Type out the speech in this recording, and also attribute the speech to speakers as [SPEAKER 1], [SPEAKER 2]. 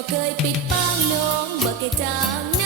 [SPEAKER 1] บ่เคยปิดปางน้องบ่เคยจัง